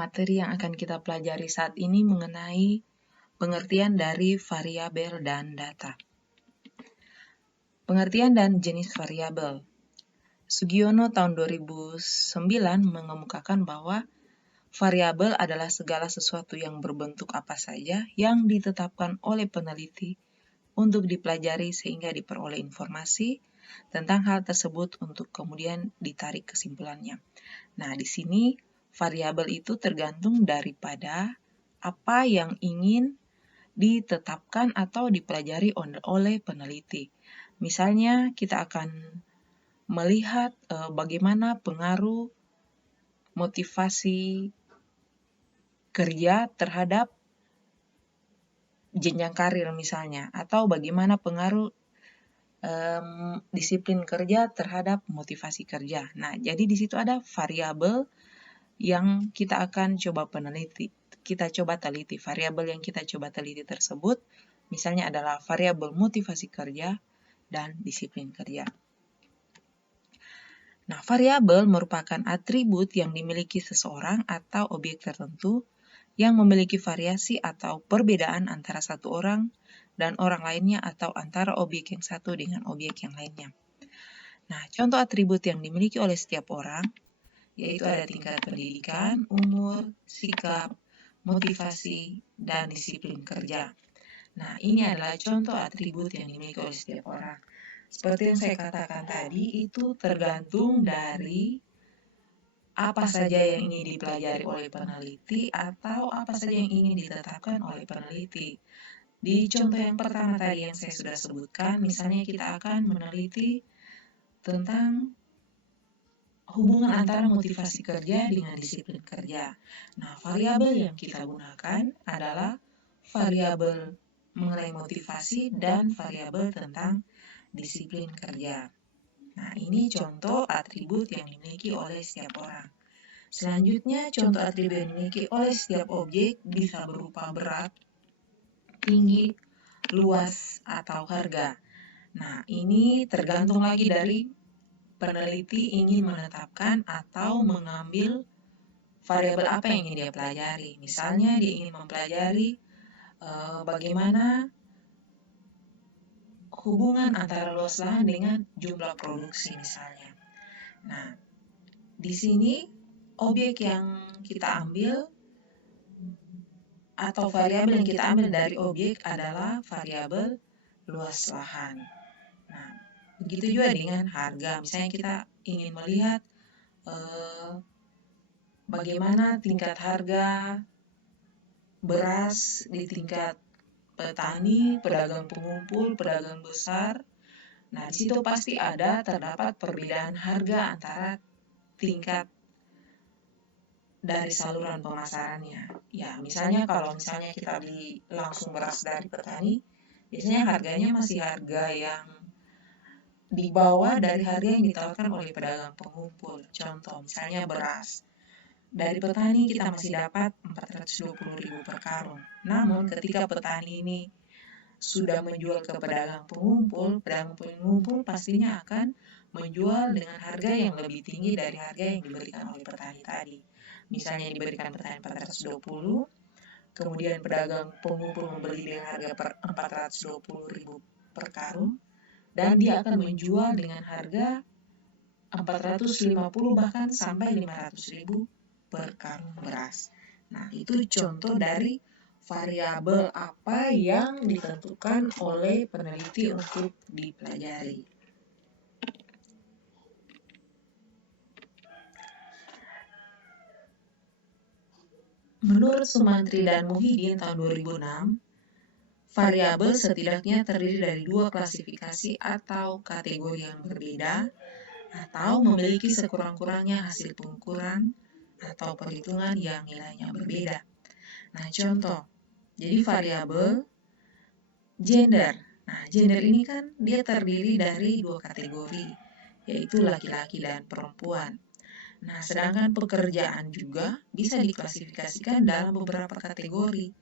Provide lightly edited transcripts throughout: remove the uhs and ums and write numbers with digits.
materi yang akan kita pelajari saat ini mengenai pengertian dari variabel dan data. Pengertian dan jenis variabel. Sugiono tahun 2009 mengemukakan bahwa variabel adalah segala sesuatu yang berbentuk apa saja yang ditetapkan oleh peneliti untuk dipelajari sehingga diperoleh informasi tentang hal tersebut untuk kemudian ditarik kesimpulannya. Nah, di sini variabel itu tergantung daripada apa yang ingin ditetapkan atau dipelajari oleh peneliti. Misalnya, kita akan melihat bagaimana pengaruh motivasi kerja terhadap jenjang karir misalnya, atau bagaimana pengaruh disiplin kerja terhadap motivasi kerja. Nah, jadi di situ ada variabel yang kita akan coba teliti. Variabel yang kita coba teliti tersebut misalnya adalah variabel motivasi kerja dan disiplin kerja. Nah, variabel merupakan atribut yang dimiliki seseorang atau objek tertentu yang memiliki variasi atau perbedaan antara satu orang dan orang lainnya atau antara objek yang satu dengan objek yang lainnya. Nah, contoh atribut yang dimiliki oleh setiap orang yaitu ada tingkat pendidikan, umur, sikap, motivasi, dan disiplin kerja. Nah, ini adalah contoh atribut yang dimiliki oleh setiap orang. Seperti yang saya katakan tadi, itu tergantung dari apa saja yang ingin dipelajari oleh peneliti atau apa saja yang ingin ditetapkan oleh peneliti. Di contoh yang pertama tadi yang saya sudah sebutkan, misalnya kita akan meneliti tentang hubungan antara motivasi kerja dengan disiplin kerja. Nah, variabel yang kita gunakan adalah variabel mengenai motivasi dan variabel tentang disiplin kerja. Nah, ini contoh atribut yang dimiliki oleh setiap orang. Selanjutnya, contoh atribut yang dimiliki oleh setiap objek bisa berupa berat, tinggi, luas, atau harga. Nah, ini tergantung lagi dari peneliti ingin menetapkan atau mengambil variabel apa yang ingin dia pelajari. Misalnya, dia ingin mempelajari bagaimana hubungan antara luas lahan dengan jumlah produksi misalnya. Nah, di sini objek yang kita ambil atau variabel yang kita ambil dari objek adalah variabel luas lahan. Nah, begitu juga dengan harga. Misalnya kita ingin melihat bagaimana tingkat harga beras di tingkat petani, pedagang pengumpul, pedagang besar. Nah, di situ pasti terdapat perbedaan harga antara tingkat dari saluran pemasarannya. Ya, misalnya kalau kita beli langsung beras dari petani, biasanya harganya masih harga yang di bawah dari harga yang ditawarkan oleh pedagang pengumpul. Contoh, misalnya beras. Dari petani kita masih dapat 420.000 per karung. Namun ketika petani ini sudah menjual ke pedagang pengumpul pastinya akan menjual dengan harga yang lebih tinggi dari harga yang diberikan oleh petani tadi. Misalnya diberikan petani 420, kemudian pedagang pengumpul membeli dengan harga 420.000 per karung, dan dia akan menjual dengan harga 450 bahkan sampai 500.000 per karung beras. Nah, itu contoh dari variabel apa yang ditentukan oleh peneliti untuk dipelajari. Menurut Sumantri dan Muhyiddin tahun 2006, variabel setidaknya terdiri dari 2 klasifikasi atau kategori yang berbeda atau memiliki sekurang-kurangnya hasil pengukuran atau perhitungan yang nilainya berbeda. Nah, contoh, jadi variabel gender. Nah, gender ini kan dia terdiri dari 2 kategori, yaitu laki-laki dan perempuan. Nah, sedangkan pekerjaan juga bisa diklasifikasikan dalam beberapa kategori.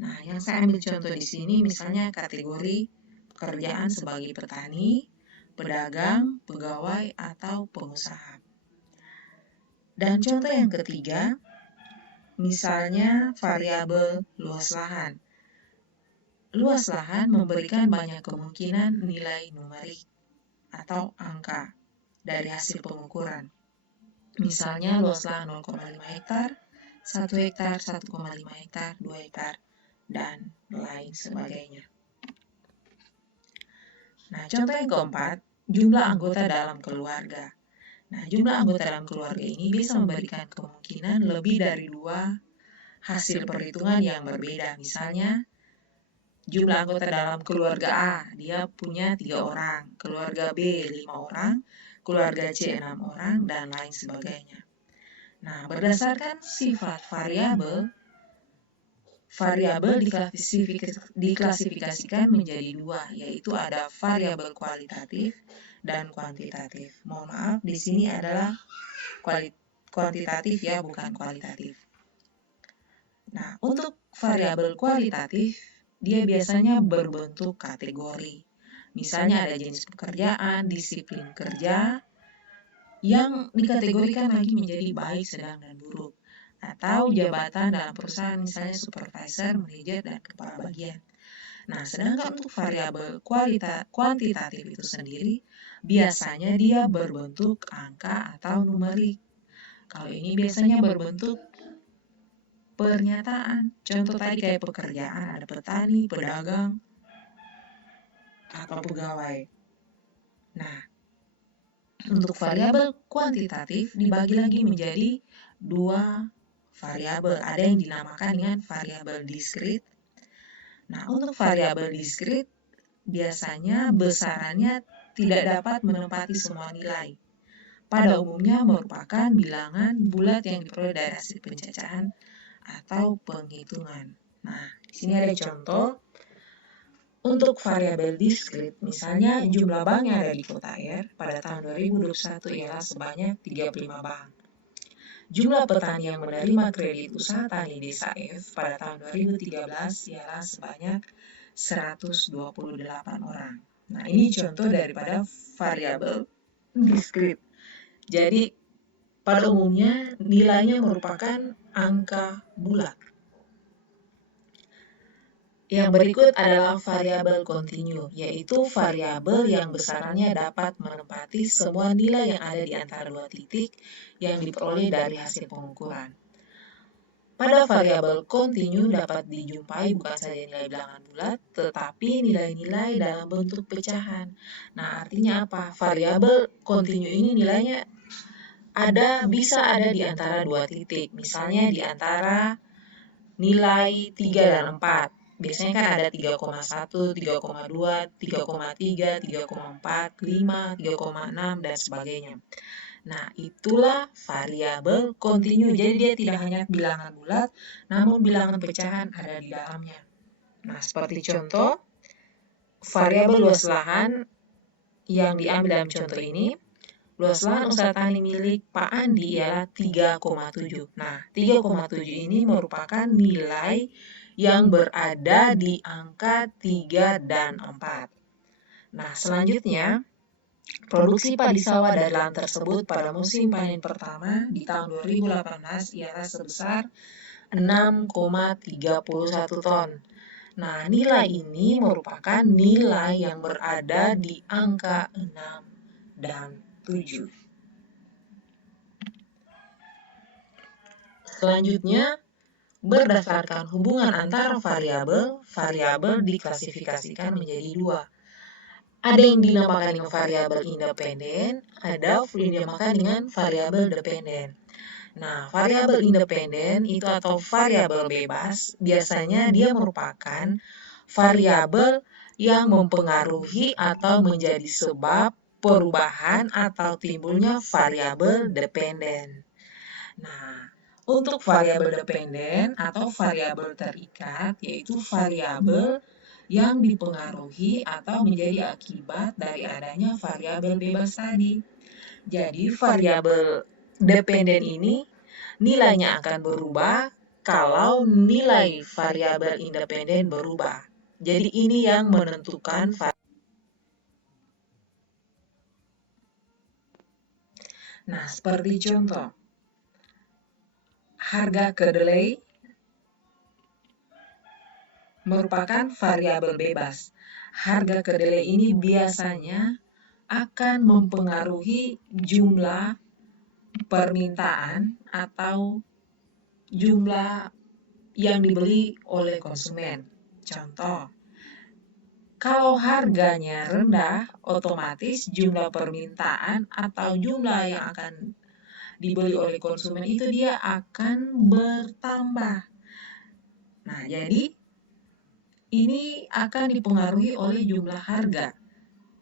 Nah, yang saya ambil contoh di sini misalnya kategori pekerjaan sebagai petani, pedagang, pegawai, atau pengusaha. Dan contoh yang ketiga, Misalnya variabel luas lahan. Luas lahan memberikan banyak kemungkinan nilai numerik atau angka dari hasil pengukuran. Misalnya luas lahan 0,5 hektar, 1 hektar, 1,5 hektar, 2 hektar, dan lain sebagainya. Nah, contoh yang keempat, jumlah anggota dalam keluarga. Nah, jumlah anggota dalam keluarga ini bisa memberikan kemungkinan lebih dari 2 hasil perhitungan yang berbeda. Misalnya, jumlah anggota dalam keluarga A, dia punya 3 orang, keluarga B 5 orang, keluarga C 6 orang, dan lain sebagainya. Nah, berdasarkan sifat variabel diklasifikasikan menjadi 2, yaitu ada variabel kualitatif dan kuantitatif. Mohon maaf, di sini adalah kuantitatif ya, bukan kualitatif. Nah, untuk variabel kualitatif, dia biasanya berbentuk kategori. Misalnya ada jenis pekerjaan, disiplin kerja, yang dikategorikan lagi menjadi baik, sedang, dan buruk. Atau jabatan dalam perusahaan, misalnya supervisor, manajer, dan kepala bagian. Nah, sedangkan untuk variabel kuantitatif itu sendiri, biasanya dia berbentuk angka atau numerik. Kalau ini biasanya berbentuk pernyataan. Contoh tadi kayak pekerjaan, ada petani, pedagang, atau pegawai. Nah, untuk variabel kuantitatif dibagi lagi menjadi 2 variabel. Ada yang dinamakan dengan variabel diskrit. Nah, untuk variabel diskrit biasanya besarannya tidak dapat menempati semua nilai. Pada umumnya merupakan bilangan bulat yang diperoleh dari hasil pencacahan atau penghitungan. Nah, di sini ada contoh. Untuk variabel diskrit, misalnya jumlah bank yang ada di Kota R pada tahun 2021 ialah sebanyak 35 bank. Jumlah petani yang menerima kredit usaha tani desa F pada tahun 2013 ialah sebanyak 128 orang. Nah, ini contoh daripada variabel diskrit. Jadi, pada umumnya nilainya merupakan angka bulat. Yang berikut adalah variabel kontinu, yaitu variabel yang besarannya dapat menempati semua nilai yang ada di antara 2 titik yang diperoleh dari hasil pengukuran. Pada variabel kontinu dapat dijumpai bukan saja nilai bilangan bulat, tetapi nilai-nilai dalam bentuk pecahan. Nah, artinya apa? Variabel kontinu ini nilainya bisa ada di antara 2 titik, misalnya di antara nilai 3 dan 4. Biasanya kan ada 3,1, 3,2, 3,3, 3,4, 5, 3,6, dan sebagainya. Nah, itulah variabel kontinu. Jadi dia tidak hanya bilangan bulat, namun bilangan pecahan ada di dalamnya. Nah, seperti contoh, variabel luas lahan yang diambil dalam contoh ini, luas lahan usaha tani milik Pak Andi ialah 3,7. Nah, 3,7 ini merupakan nilai yang berada di angka 3 dan 4. Nah, selanjutnya, produksi padi sawah dari lahan tersebut pada musim panen pertama di tahun 2018 ialah sebesar 6,31 ton. Nah, nilai ini merupakan nilai yang berada di angka 6 dan 7. Selanjutnya, berdasarkan hubungan antara variabel diklasifikasikan menjadi 2. Ada yang dinamakan dengan variabel independen, ada yang dinamakan dengan variabel dependen. Nah, variabel independen itu atau variabel bebas, biasanya dia merupakan variabel yang mempengaruhi atau menjadi sebab perubahan atau timbulnya variabel dependen. Nah, untuk variabel dependen atau variabel terikat, yaitu variabel yang dipengaruhi atau menjadi akibat dari adanya variabel bebas tadi. Jadi, variabel dependen ini nilainya akan berubah kalau nilai variabel independen berubah. Jadi, ini yang menentukan Nah, seperti contoh, Harga kedelai merupakan variabel bebas. Harga kedelai ini biasanya akan mempengaruhi jumlah permintaan atau jumlah yang dibeli oleh konsumen. Contoh, kalau harganya rendah, otomatis jumlah permintaan atau jumlah yang akan dibeli oleh konsumen itu dia akan bertambah. Nah, jadi ini akan dipengaruhi oleh jumlah harga.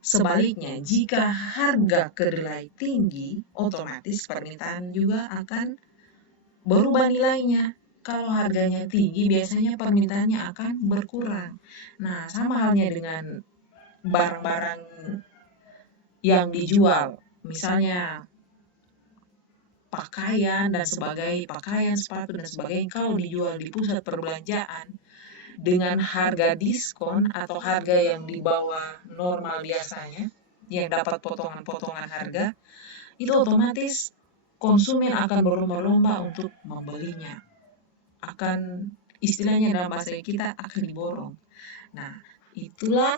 Sebaliknya, jika harga kedelai tinggi, otomatis permintaan juga akan berubah nilainya. Kalau harganya tinggi, biasanya permintaannya akan berkurang. Nah, sama halnya dengan barang-barang yang dijual, misalnya pakaian dan sebagainya, pakaian, sepatu dan sebagainya, kalau dijual di pusat perbelanjaan dengan harga diskon atau harga yang di bawah normal biasanya, yang dapat potongan-potongan harga, itu otomatis konsumen akan berlomba-lomba untuk membelinya. Akan, istilahnya dalam bahasa kita, akan diborong. Nah, itulah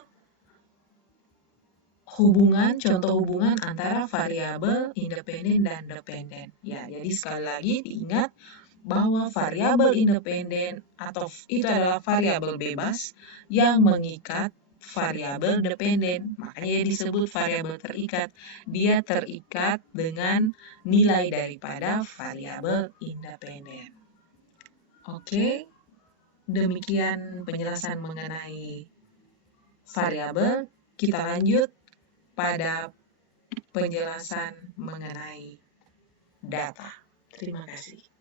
contoh hubungan antara variabel independen dan dependen. Ya, jadi sekali lagi diingat bahwa variabel independen atau itu adalah variabel bebas yang mengikat variabel dependen. Makanya disebut variabel terikat. Dia terikat dengan nilai daripada variabel independen. Oke, demikian penjelasan mengenai variabel. Kita lanjut pada penjelasan mengenai data. Terima kasih.